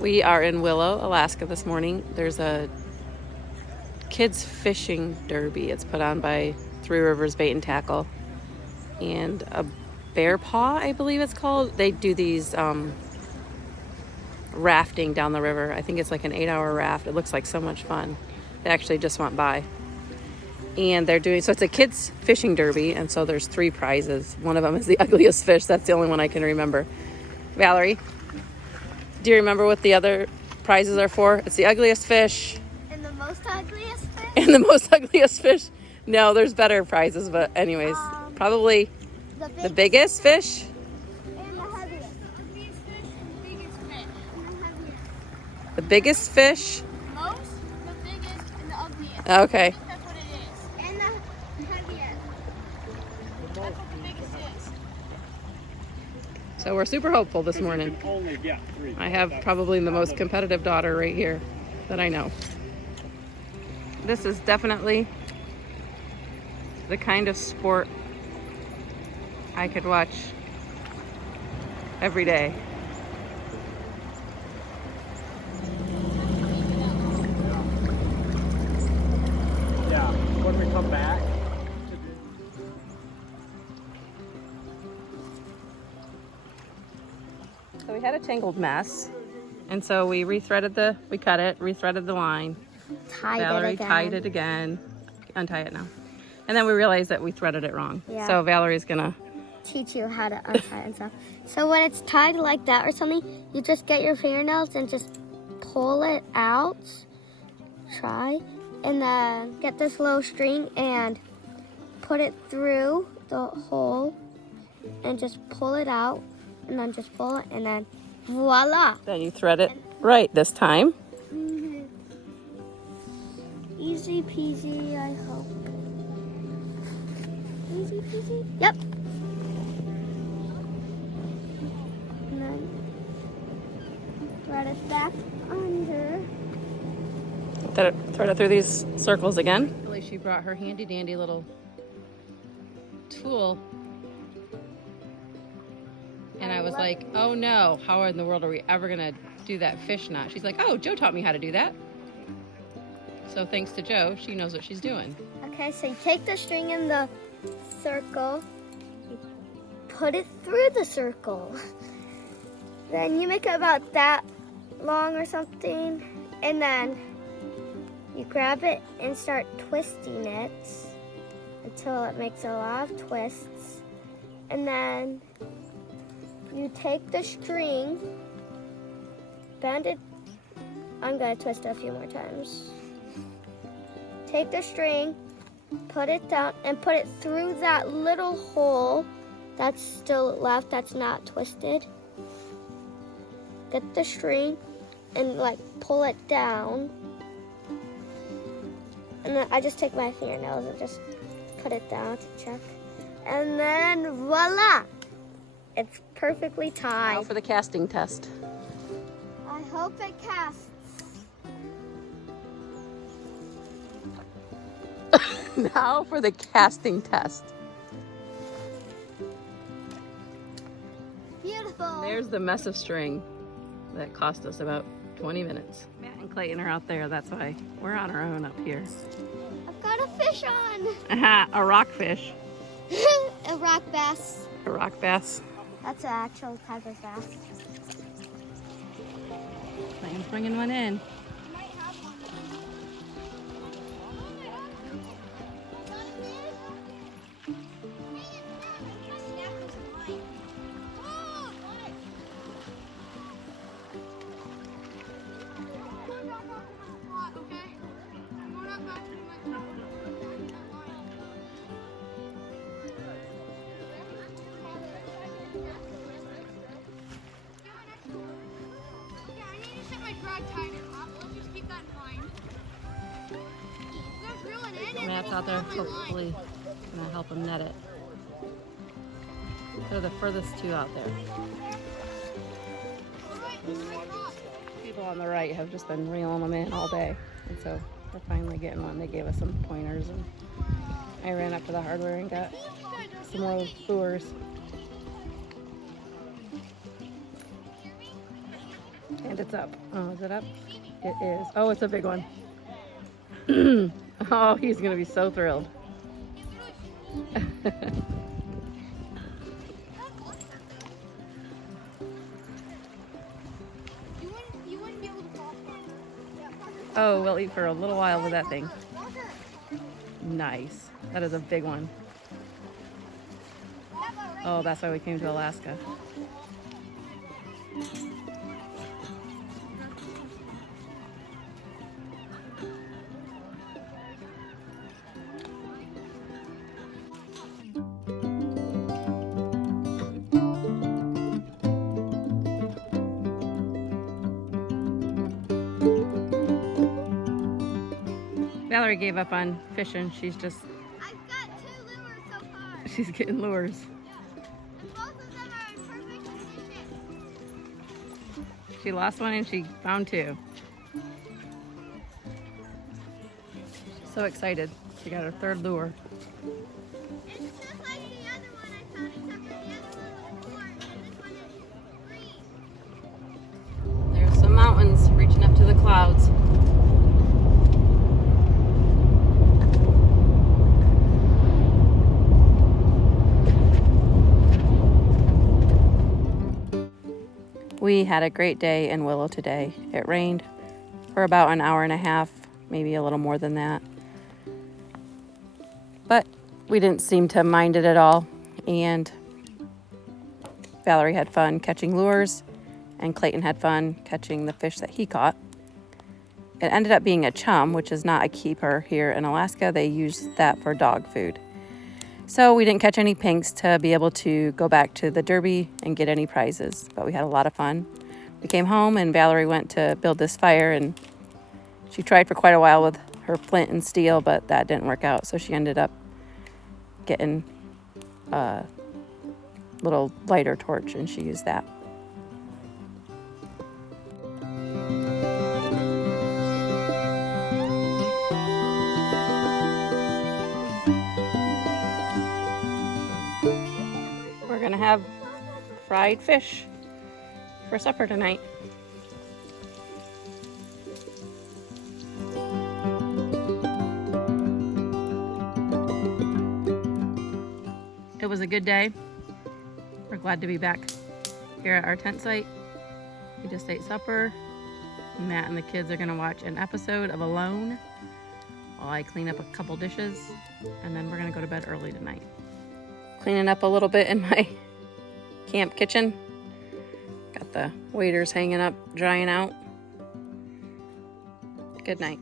We are in Willow, Alaska this morning. There's a kids fishing derby. It's put on by Three Rivers Bait and Tackle. And a Bear Paw, I believe it's called. They do these rafting down the river. I think it's like an 8-hour raft. It looks like so much fun. They actually just went by. And they're doing, so it's a kids fishing derby. And so there's 3 prizes. One of them is the ugliest fish. That's the only one I can remember. Valerie, do you remember what the other prizes are for? It's the ugliest fish. And the most ugliest fish? And the most ugliest fish? No, there's better prizes, but anyways, probably the biggest fish. And the heaviest. The biggest fish. Most, the biggest, and the ugliest. Okay. That's what it is. And the heaviest. That's what the biggest is. So we're super hopeful this morning. Only get 3. I have probably the most competitive daughter right here that I know. This is definitely the kind of sport I could watch every day. Yeah, when we come back. So we had a tangled mess, and so we cut it, rethreaded the line. Valerie tied it again. Untie it now. And then we realized that we threaded it wrong. Yeah. So Valerie's gonna Teach you how to untie and stuff. So when it's tied like that or something, you just get your fingernails and just pull it out. Try. And then get this little string and put it through the hole and just pull it out. And then just pull it and then voila. Then you thread it right this time. Mm-hmm. Easy peasy, I hope. Easy peasy. Yep. And then thread it back under. Thread it through these circles again. Really, she brought her handy dandy little tool. And I was like, oh no, how in the world are we ever gonna do that fish knot? She's like, oh, Joe taught me how to do that. So thanks to Joe, she knows what she's doing. Okay, so you take the string in the circle, you put it through the circle. Then you make it about that long or something, and then you grab it and start twisting it until it makes a lot of twists. And then you take the string, bend it. I'm gonna twist it a few more times. Take the string, put it down, and put it through that little hole that's still left, that's not twisted. Get the string and like pull it down. And then I just take my fingernails and just put it down to check. And then voila! It's perfectly tied. Now for the casting test. I hope it casts. Now for the casting test. Beautiful. There's the mess of string that cost us about 20 minutes. Matt and Clayton are out there, that's why we're on our own up here. I've got a fish on. Aha, a rockfish. A rock bass. A rock bass. That's an actual type of bass. Clayton's bringing one in. Matt's out there hopefully gonna help him net it. They're the furthest two out there. People on the right have just been reeling them in all day, and so we're finally getting one. They gave us some pointers, and I ran up to the hardware and got some more lures. And it's up. Oh, is it up? It is. Oh, it's a big one. Oh, he's gonna be so thrilled. You wouldn't be able to walk on it. Oh, we'll eat for a little while with that thing. Nice. That is a big one. Oh, that's why we came to Alaska. Valerie gave up on fishing. She's just, I've got 2 lures so far. she's getting lures. And both of them are in perfect condition. She lost one and she found 2. She's so excited. She got her 3rd lure. It's just like the other one I found, except for the other one was orange and this one is green. There's some mountains reaching up to the clouds. We had a great day in Willow today. It rained for about an hour and a half, maybe a little more than that. But we didn't seem to mind it at all. And Valerie had fun catching lures, and Clayton had fun catching the fish that he caught. It ended up being a chum, which is not a keeper here in Alaska. They use that for dog food. So we didn't catch any pinks to be able to go back to the derby and get any prizes, but we had a lot of fun. We came home and Valerie went to build this fire, and she tried for quite a while with her flint and steel, but that didn't work out. So she ended up getting a little lighter torch and she used that. We're gonna have fried fish for supper tonight. It was a good day. We're glad to be back here at our tent site. We just ate supper. Matt and the kids are gonna watch an episode of Alone while I clean up a couple dishes, and then we're gonna go to bed early tonight. Cleaning up a little bit in my camp kitchen. Got the waders hanging up, drying out. Good night.